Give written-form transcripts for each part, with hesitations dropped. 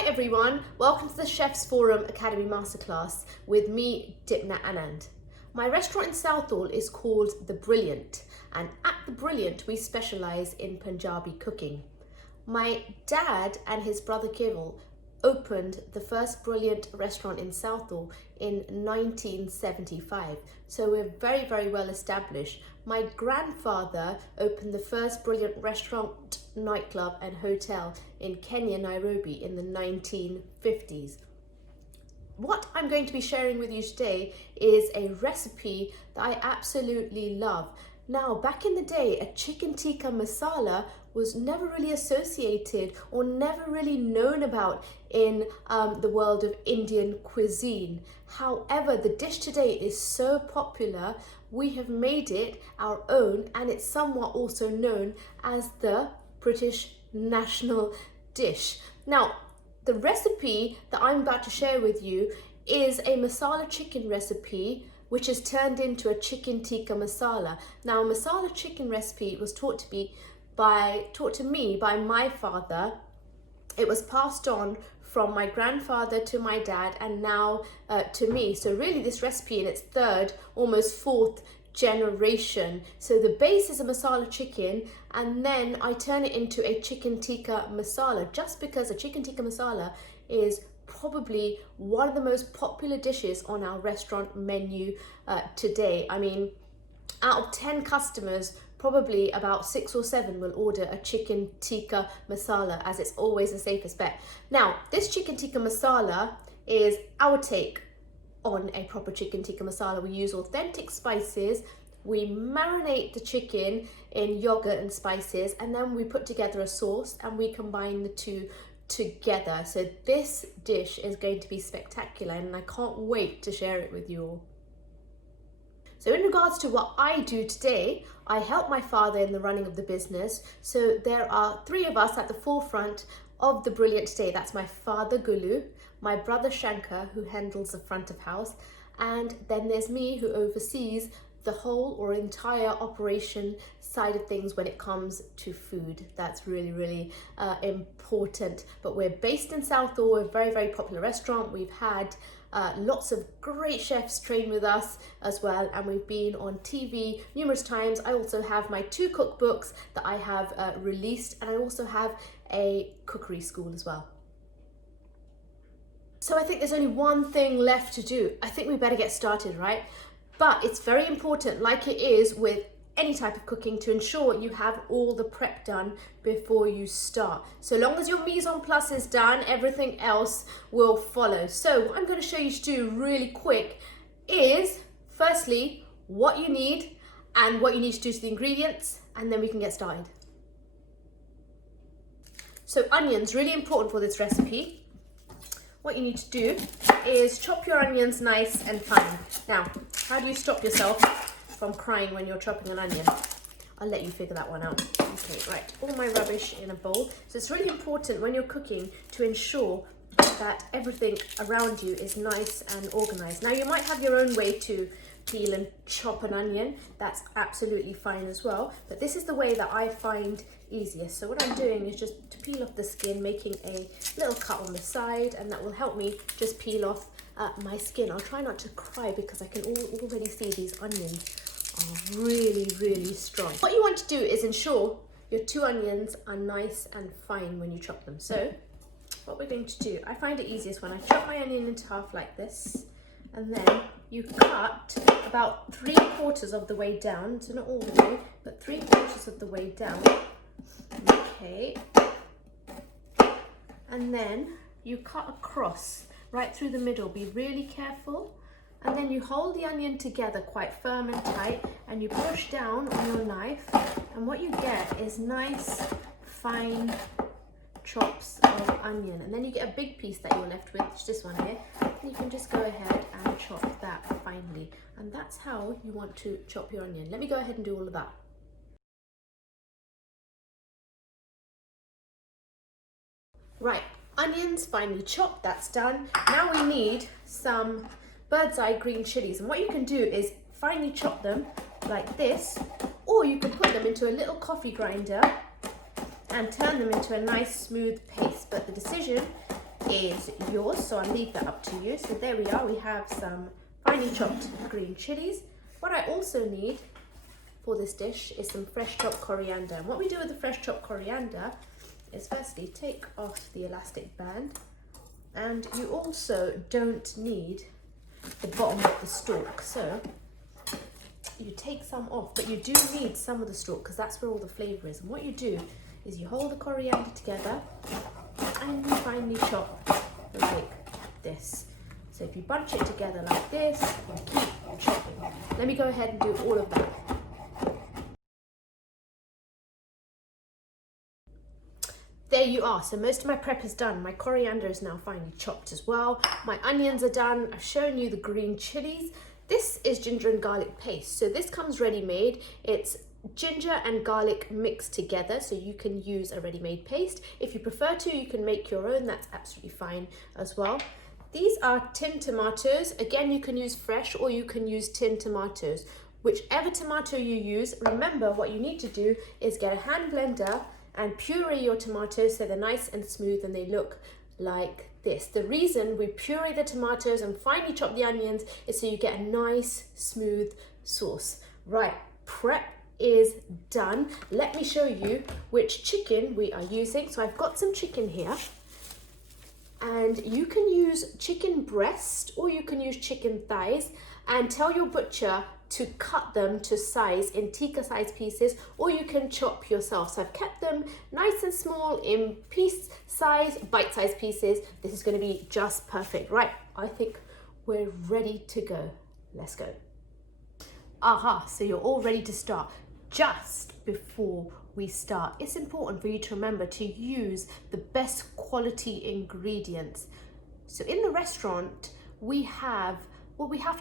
Hi everyone, welcome to the Chefs Forum Academy Masterclass with me, Dipna Anand. My restaurant in Southall is called The Brilliant, and at The Brilliant we specialise in Punjabi cooking. My dad and his brother Kevil opened the first Brilliant restaurant in Southall in 1975, so we're very well established. My grandfather opened the first Brilliant restaurant, nightclub and hotel in Kenya, Nairobi in the 1950s. What I'm going to be sharing with you today is a recipe that I absolutely love. Now, back in the day, a chicken tikka masala was never really associated or never really known about in the world of Indian cuisine. However, the dish today is so popular, we have made it our own, and it's somewhat also known as the British national dish. Now, the recipe that I'm about to share with you is a masala chicken recipe which is turned into a chicken tikka masala. Now, a masala chicken recipe was taught to me by my father. It was passed on from my grandfather to my dad and now to me. So really this recipe in its third, almost fourth generation. So the base is a masala chicken and then I turn it into a chicken tikka masala, just because a chicken tikka masala is probably one of the most popular dishes on our restaurant menu today. I mean, out of 10 customers, probably about 6 or 7 will order a chicken tikka masala, as it's always the safest bet. Now, this chicken tikka masala is our take on a proper chicken tikka masala. We use authentic spices, we marinate the chicken in yogurt and spices, and then we put together a sauce and we combine the two together. So this dish is going to be spectacular and I can't wait to share it with you all. So in regards to what I do today, I help my father in the running of the business. So there are 3 of us at the forefront of the Brilliant today. That's my father Gulu, my brother Shankar, who handles the front of house, and then there's me, who oversees the whole or entire operation side of things when it comes to food. That's really important. But we're based in Southall. We're a very popular restaurant. We've had lots of great chefs train with us as well, and we've been on TV numerous times. I also have my 2 cookbooks that I have released, and I also have a cookery school as well. So I think there's only one thing left to do. I think we better get started, right? But it's very important, like it is with any type of cooking, to ensure you have all the prep done before you start. So long as your mise en place is done, everything else will follow. So what I'm going to show you to do really quick is, firstly, what you need and what you need to do to the ingredients, and then we can get started. So onions, really important for this recipe. What you need to do is chop your onions nice and fine. Now, how do you stop yourself from crying when you're chopping an onion? I'll let you figure that one out. Okay, right, all my rubbish in a bowl. So it's really important when you're cooking to ensure that everything around you is nice and organized. Now, you might have your own way to peel and chop an onion. That's absolutely fine as well. But this is the way that I find easiest. So what I'm doing is just to peel off the skin, making a little cut on the side, and that will help me just peel off my skin. I'll try not to cry because I can already see these onions are really strong. What you want to do is ensure your 2 onions are nice and fine when you chop them. So what we're going to do, I find it easiest when I chop my onion into half like this, and then you cut about 3/4 of the way down, so not all the way, but 3/4 of the way down. Okay, and then you cut across right through the middle. Be really careful, and then you hold the onion together quite firm and tight, and you push down on your knife, and what you get is nice fine chops of onion. And then you get a big piece that you're left with, which is this one here, and you can just go ahead and chop that finely, and that's how you want to chop your onion. Let me go ahead and do all of that. Right, onions finely chopped, that's done. Now we need some bird's eye green chilies, and what you can do is finely chop them like this, or you can put them into a little coffee grinder and turn them into a nice smooth paste. But the decision is yours, so I'll leave that up to you. So there we are, we have some finely chopped green chilies. What I also need for this dish is some fresh chopped coriander. And what we do with the fresh chopped coriander is firstly take off the elastic band, and you also don't need the bottom of the stalk, so you take some off, but you do need some of the stalk because that's where all the flavour is. And what you do is you hold the coriander together and you finely chop like this. So if you bunch it together like this, keep chopping. Let me go ahead and do all of that. There you are. So most of my prep is done. My coriander is now finely chopped as well. My onions are done. I've shown you the green chilies. This is ginger and garlic paste. So this comes ready-made. It's ginger and garlic mixed together, so you can use a ready-made paste. If you prefer to, you can make your own. That's absolutely fine as well. These are tinned tomatoes. Again, you can use fresh or you can use tinned tomatoes. Whichever tomato you use, remember what you need to do is get a hand blender and puree your tomatoes so they're nice and smooth and they look like this. The reason we puree the tomatoes and finely chop the onions is so you get a nice smooth sauce. Right, prep is done. Let me show you which chicken we are using. So I've got some chicken here, and you can use chicken breast or you can use chicken thighs, and tell your butcher to cut them to size in tikka size pieces, or you can chop yourself. So I've kept them nice and small in piece size, bite size pieces. This is going to be just perfect. Right, I think we're ready to go. Let's go. Aha, so you're all ready to start. Just before we start, it's important for you to remember to use the best quality ingredients. So in the restaurant, we have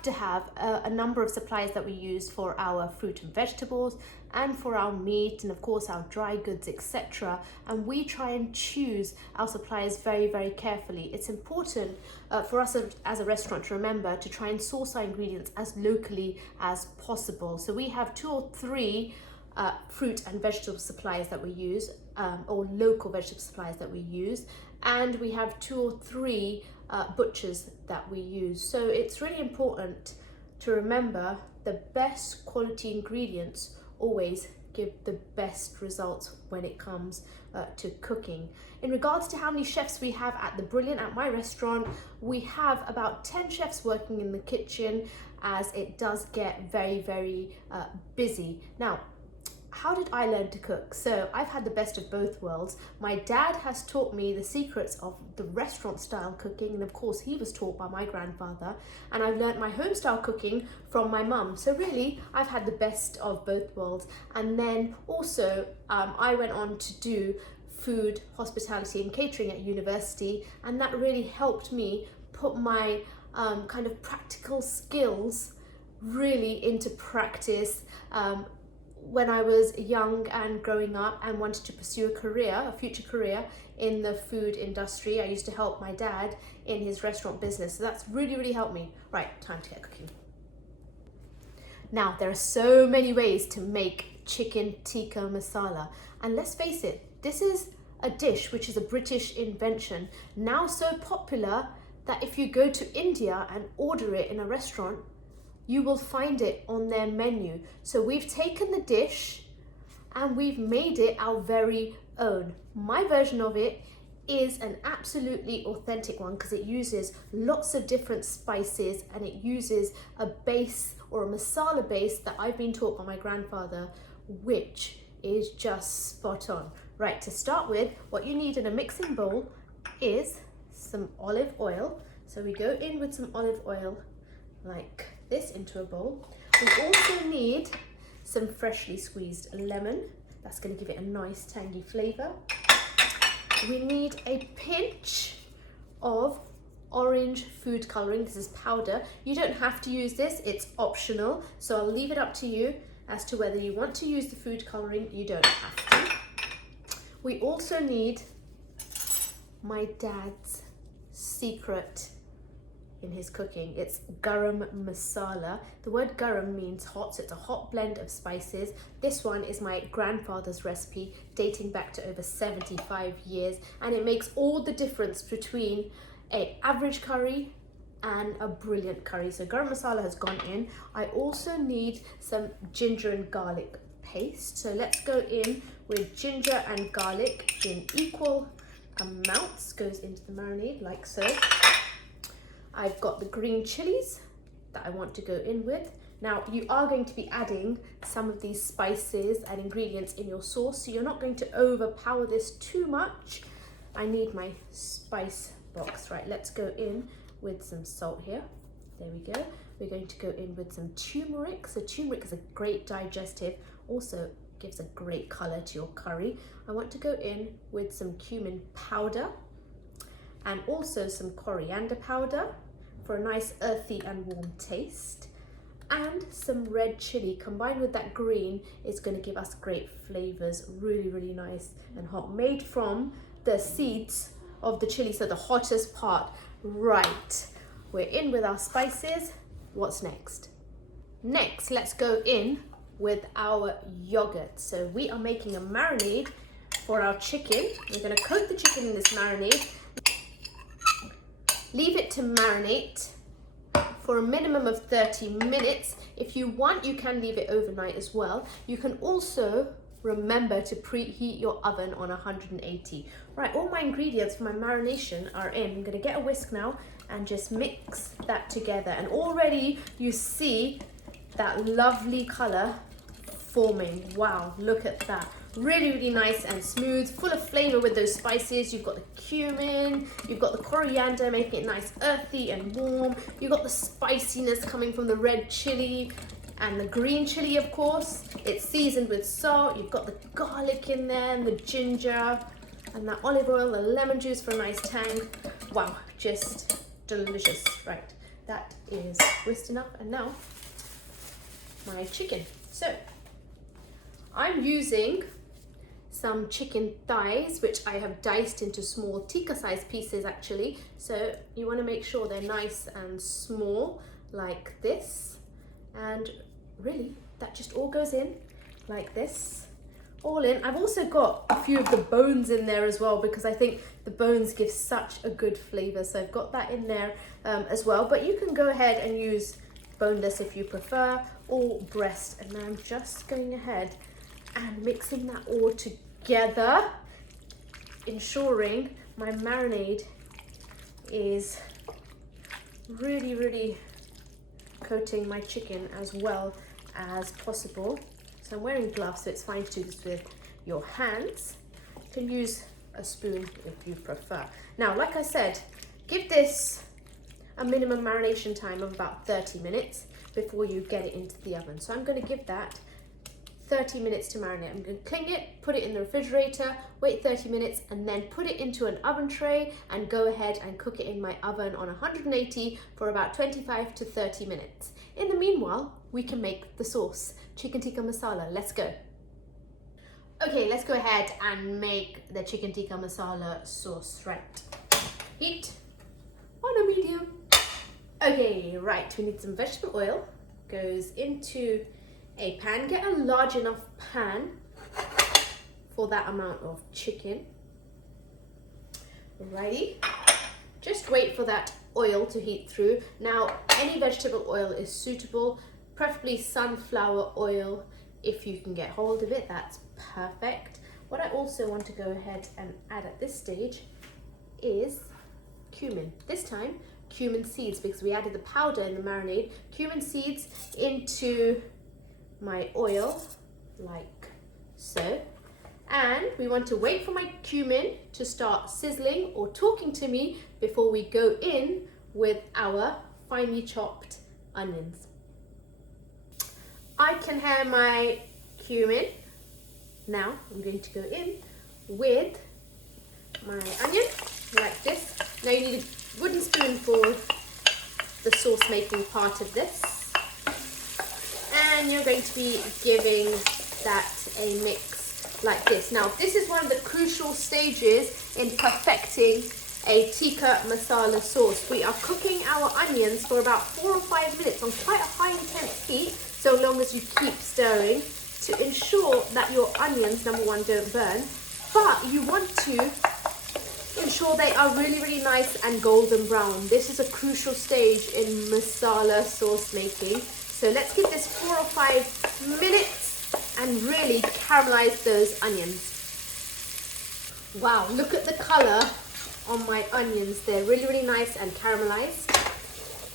to have a number of supplies that we use for our fruit and vegetables and for our meat and of course our dry goods, etc. And we try and choose our suppliers very, very carefully. It's important for us as a restaurant to remember to try and source our ingredients as locally as possible. So we have 2 or 3 fruit and vegetable supplies that we use, or local vegetable supplies that we use, and we have 2 or 3 butchers that we use. So it's really important to remember the best quality ingredients always give the best results when it comes to cooking. In regards to how many chefs we have at the Brilliant, at my restaurant, we have about 10 chefs working in the kitchen, as it does get very, very busy. Now, how did I learn to cook? So I've had the best of both worlds. My dad has taught me the secrets of the restaurant style cooking, and of course he was taught by my grandfather, and I've learned my home style cooking from my mum. So really I've had the best of both worlds. And then also I went on to do food, hospitality and catering at university, and that really helped me put my kind of practical skills really into practice. When I was young and growing up and wanted to pursue a future career in the food industry, I used to help my dad in his restaurant business. So that's really, really helped me. Right, time to get cooking. Now, there are so many ways to make chicken tikka masala. And let's face it, this is a dish which is a British invention, now so popular that if you go to India and order it in a restaurant, you will find it on their menu. So we've taken the dish and we've made it our very own. My version of it is an absolutely authentic one because it uses lots of different spices and it uses a base or a masala base that I've been taught by my grandfather, which is just spot on. Right, to start with, what you need in a mixing bowl is some olive oil. So we go in with some olive oil like this into a bowl. We also need some freshly squeezed lemon. That's going to give it a nice tangy flavour. We need a pinch of orange food colouring. This is powder. You don't have to use this, it's optional. So I'll leave it up to you as to whether you want to use the food colouring. You don't have to. We also need my dad's secret in his cooking. It's garam masala. The word garam means hot, so it's a hot blend of spices. This one is my grandfather's recipe dating back to over 75 years, and it makes all the difference between an average curry and a brilliant curry. So garam masala has gone in. I also need some ginger and garlic paste. So let's go in with ginger and garlic in equal amounts. Goes into the marinade like so. I've got the green chilies that I want to go in with. Now you are going to be adding some of these spices and ingredients in your sauce, so you're not going to overpower this too much. I need my spice box. Right, let's go in with some salt here. There we go. We're going to go in with some turmeric. So turmeric is a great digestive, also gives a great color to your curry. I want to go in with some cumin powder and also some coriander powder for a nice earthy and warm taste. And some red chili combined with that green is going to give us great flavors, really, really nice and hot, made from the seeds of the chili, so the hottest part. Right, we're in with our spices. What's next? Next, let's go in with our yogurt. So we are making a marinade for our chicken. We're going to coat the chicken in this marinade, leave it to marinate for a minimum of 30 minutes. If you want, you can leave it overnight as well. You can also remember to preheat your oven on 180. Right, all my ingredients for my marination are in. I'm going to get a whisk now and just mix that together. And already you see that lovely color forming. Wow, look at that. Really, really nice and smooth, full of flavor with those spices. You've got the cumin, you've got the coriander, making it nice, earthy and warm. You've got the spiciness coming from the red chili and the green chili, of course. It's seasoned with salt. You've got the garlic in there and the ginger and that olive oil, the lemon juice for a nice tang. Wow, just delicious. Right, that is whisked enough. And now my chicken. So I'm using some chicken thighs, which I have diced into small tikka size pieces actually. So you want to make sure they're nice and small like this. And really, that just all goes in like this, all in. I've also got a few of the bones in there as well, because I think the bones give such a good flavor. So I've got that in there as well, but you can go ahead and use boneless if you prefer, or breast. And now I'm just going ahead and mixing that all together, ensuring my marinade is really, really coating my chicken as well as possible. So I'm wearing gloves, so it's fine to do this with your hands. You can use a spoon if you prefer. Now, like I said, give this a minimum marination time of about 30 minutes before you get it into the oven. So I'm going to give that 30 minutes to marinate. I'm going to cling it, put it in the refrigerator, wait 30 minutes, and then put it into an oven tray and go ahead and cook it in my oven on 180 for about 25 to 30 minutes. In the meanwhile, we can make the sauce, chicken tikka masala. Let's go. Okay, let's go ahead and make the chicken tikka masala sauce. Right, heat on a medium. Okay, right, we need some vegetable oil. Goes into a pan. Get a large enough pan for that amount of chicken. Alrighty, just wait for that oil to heat through. Now, any vegetable oil is suitable, preferably sunflower oil. If you can get hold of it, that's perfect. What I also want to go ahead and add at this stage is cumin. This time, cumin seeds, because we added the powder in the marinade. Cumin seeds into my oil like so, and we want to wait for my cumin to start sizzling or talking to me before we go in with our finely chopped onions. I can hear my cumin. Now I'm going to go in with my onion like this. Now you need a wooden spoon for the sauce making part of this. And you're going to be giving that a mix like this. Now, this is one of the crucial stages in perfecting a tikka masala sauce. We are cooking our onions for about 4 or 5 minutes on quite a high intense heat, so long as you keep stirring to ensure that your onions, number one, don't burn, but you want to ensure they are really, really nice and golden brown. This is a crucial stage in masala sauce making. So let's give this 4 or 5 minutes and really caramelize those onions. Wow, look at the color on my onions. They're really, really nice and caramelized.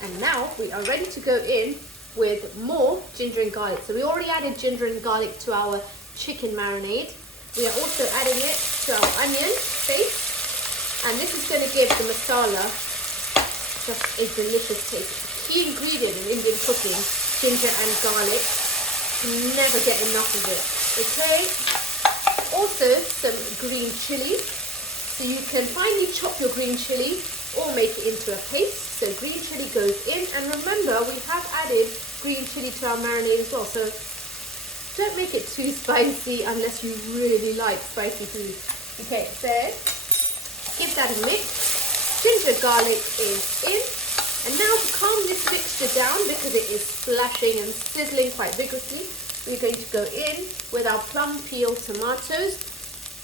And now we are ready to go in with more ginger and garlic. So we already added ginger and garlic to our chicken marinade. We are also adding it to our onion paste. And this is going to give the masala just a delicious taste. Key ingredient in Indian cooking, ginger and garlic. Never get enough of it. Okay. Also some green chili. So you can finely chop your green chili or make it into a paste. So green chili goes in. And remember, we have added green chili to our marinade as well. So don't make it too spicy unless you really like spicy food. Okay, so give that a mix. Ginger garlic is in. And now to calm this mixture down, because it is splashing and sizzling quite vigorously, we're going to go in with our plum peel tomatoes,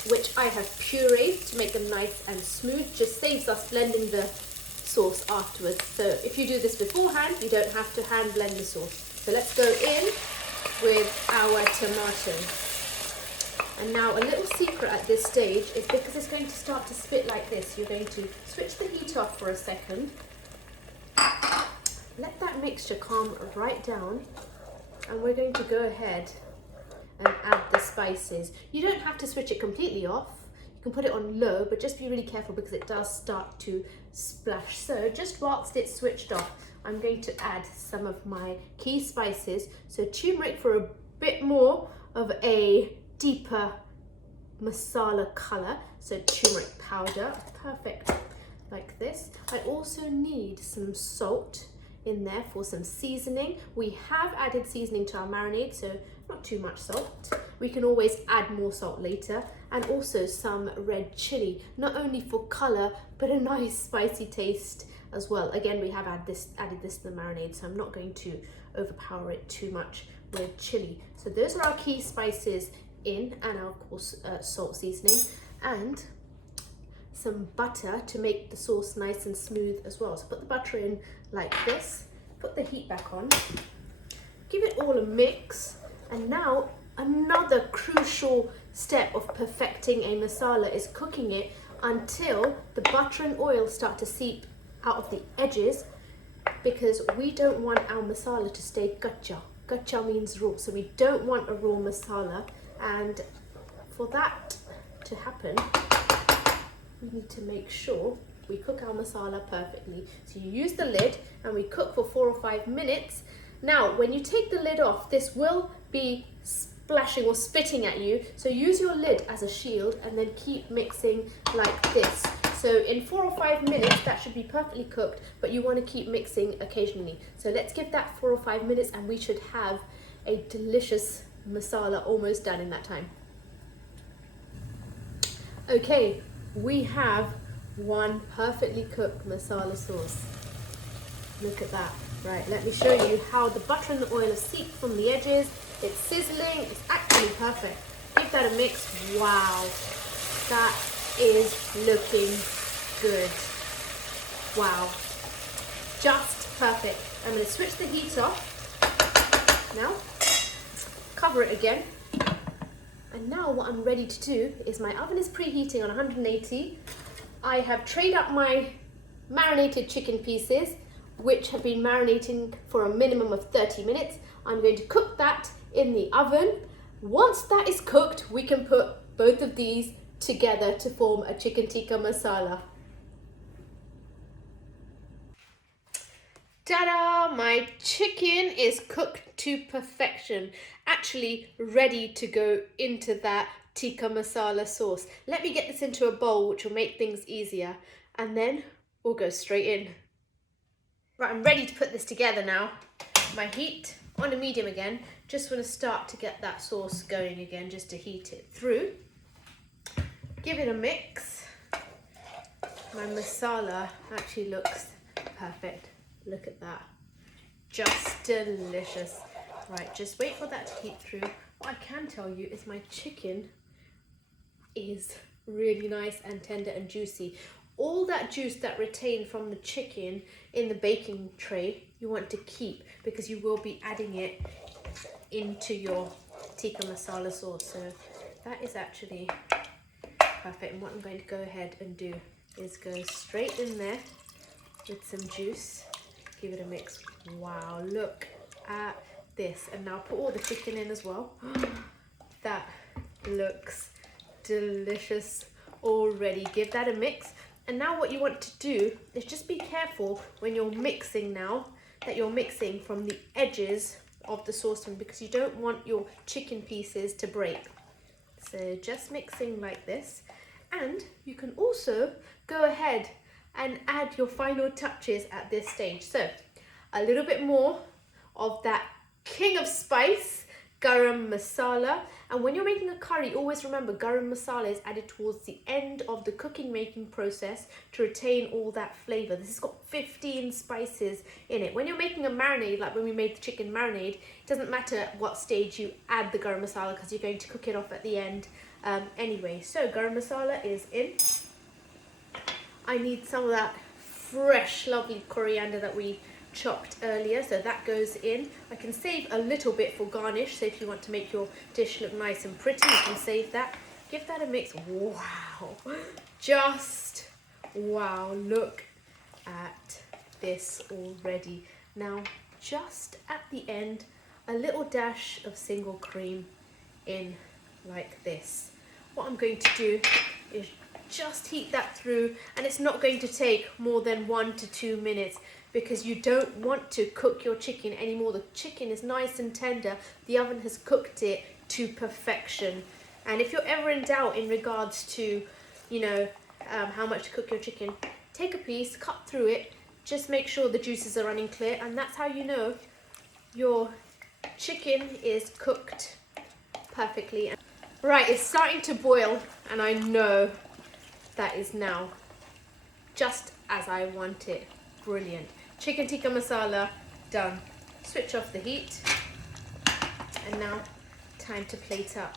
which I have pureed to make them nice and smooth. Just saves us blending the sauce afterwards. So if you do this beforehand, you don't have to hand blend the sauce. So let's go in with our tomatoes. And now a little secret at this stage is because it's going to start to spit like this, you're going to switch the heat off for a second. Let that mixture calm right down. And we're going to go ahead and add the spices. You don't have to switch it completely off. You can put it on low, but just be really careful because it does start to splash. So just whilst it's switched off, I'm going to add some of my key spices. So turmeric for a bit more of a deeper masala color. So turmeric powder, perfect, like this. I also need some salt in there for some seasoning. We have added seasoning to our marinade, so not too much salt. We can always add more salt later. And also some red chili, not only for color, but a nice spicy taste as well. Again, we have added this to the marinade, so I'm not going to overpower it too much with chili. So those are our key spices in, and our, of course, salt seasoning, and some butter to make the sauce nice and smooth as well. So put the butter in like this, put the heat back on, give it all a mix, and now another crucial step of perfecting a masala is cooking it until the butter and oil start to seep out of the edges, because we don't want our masala to stay kacha. Kacha means raw, so we don't want a raw masala, and for that to happen, we need to make sure we cook our masala perfectly. So you use the lid and we cook for 4 or 5 minutes. Now, when you take the lid off, this will be splashing or spitting at you. So use your lid as a shield and then keep mixing like this. So in 4 or 5 minutes, that should be perfectly cooked, but you want to keep mixing occasionally. So let's give that 4 or 5 minutes and we should have a delicious masala almost done in that time. Okay, we have one perfectly cooked masala sauce. Look at that. Right, let me show you how the butter and the oil have seeped from the edges. It's sizzling, it's actually perfect. Give that a mix. Wow, that is looking good. Wow, just perfect. I'm going to switch the heat off now, cover it again. And now what I'm ready to do is, my oven is preheating on 180. I have trayed up my marinated chicken pieces, which have been marinating for a minimum of 30 minutes. I'm going to cook that in the oven. Once that is cooked, we can put both of these together to form a chicken tikka masala. Ta-da! My chicken is cooked to perfection, actually ready to go into that tikka masala sauce. Let me get this into a bowl, which will make things easier, and then we'll go straight in. Right, I'm ready to put this together now. My heat on a medium again. Just want to start to get that sauce going again, just to heat it through. Give it a mix. my masala actually looks perfect. Look at that. Just delicious. Right, just wait for that to heat through. What I can tell you is my chicken is really nice and tender and juicy. All that juice that retained from the chicken in the baking tray, you want to keep because you will be adding it into your tikka masala sauce. So that is actually perfect. And what I'm going to go ahead and do is go straight in there with some juice. Give it a mix. Wow, look at this. And now put all the chicken in as well. That looks delicious already. Give that a mix. And now what you want to do is just be careful when you're mixing now, that you're mixing from the edges of the saucepan because you don't want your chicken pieces to break. So just mixing like this. And you can also go ahead and add your final touches at this stage. So a little bit more of that king of spice, garam masala. And when you're making a curry, always remember garam masala is added towards the end of the cooking making process to retain all that flavor. This has got 15 spices in it. When you're making a marinade, like when we made the chicken marinade, it doesn't matter what stage you add the garam masala because you're going to cook it off at the end anyway. So garam masala is in. I need some of that fresh, lovely coriander that we chopped earlier, so that goes in. I can save a little bit for garnish, so if you want to make your dish look nice and pretty, you can save that. Give that a mix. Wow, just wow, look at this already. Now just at the end, a little dash of single cream in like this. What I'm going to do is just heat that through, and it's not going to take more than 1 to 2 minutes because you don't want to cook your chicken anymore. The chicken is nice and tender. The oven has cooked it to perfection. And if you're ever in doubt in regards to, how much to cook your chicken, take a piece, cut through it, just make sure the juices are running clear, and that's how you know your chicken is cooked perfectly. Right, it's starting to boil, and I know that is now just as I want it. Brilliant. Chicken tikka masala done. Switch off the heat. And now time to plate up.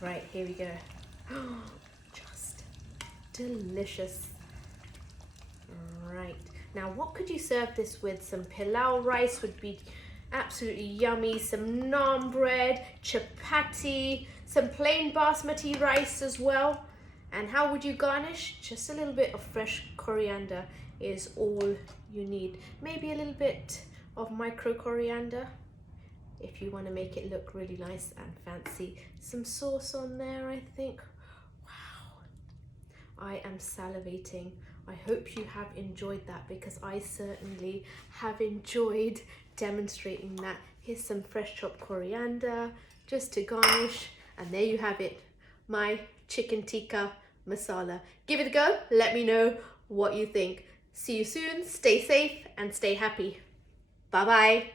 Right, here we go. Just delicious. Right. Now what could you serve this with? Some pilau rice would be absolutely yummy. Some naan bread, chapati, some plain basmati rice as well. And how would you garnish? Just a little bit of fresh coriander is all you need. Maybe a little bit of micro coriander if you want to make it look really nice and fancy. Some sauce on there, I think. Wow, I am salivating. I hope you have enjoyed that because I certainly have enjoyed demonstrating that. Here's some fresh chopped coriander just to garnish, and there you have it, my chicken tikka masala. Give it a go. Let me know what you think. See you soon. Stay safe and stay happy. Bye bye.